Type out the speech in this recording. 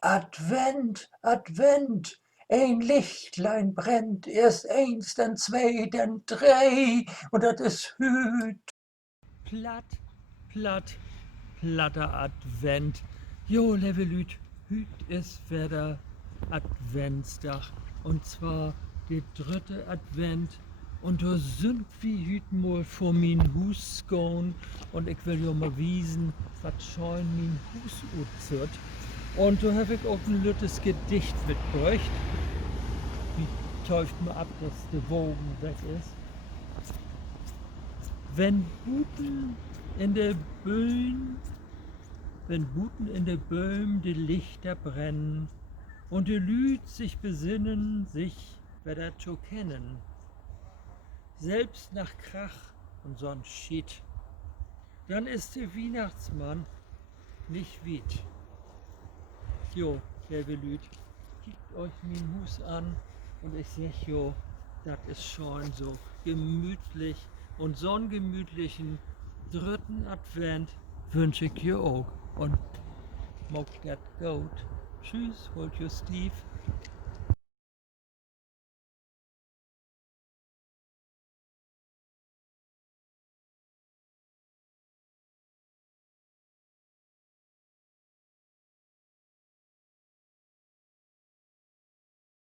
Advent, Advent, ein Lichtlein brennt, erst eins, dann zwei, dann drei, und dat is hüt. Platt, platt, platter Advent. Jo, liebe Lüt, hüt is wieder Adventsdag. Und zwar der dritte Advent. Und da sind wir hüt mal vor mein Hus gehen. Und ich will ja mal wiesen, was schon mein Hus utzert. Und da habe ich auch ein lüttes Gedicht mitgebracht. Wie täuft mir ab, dass der Wogen weg ist. Wenn Buten in der Böhm, wenn Buten in der Böhm die Lichter brennen und die Lüd sich besinnen, sich wieder zu kennen, selbst nach Krach und sonst Schied, dann ist der Weihnachtsmann nicht weit. Jo, liebe Lüd, kickt euch mein Hus an und ich sag jo, das ist schon so gemütlich und so einen gemütlichen dritten Advent wünsche ich dir auch. Und mogt das gut. Tschüss, holt your Steve.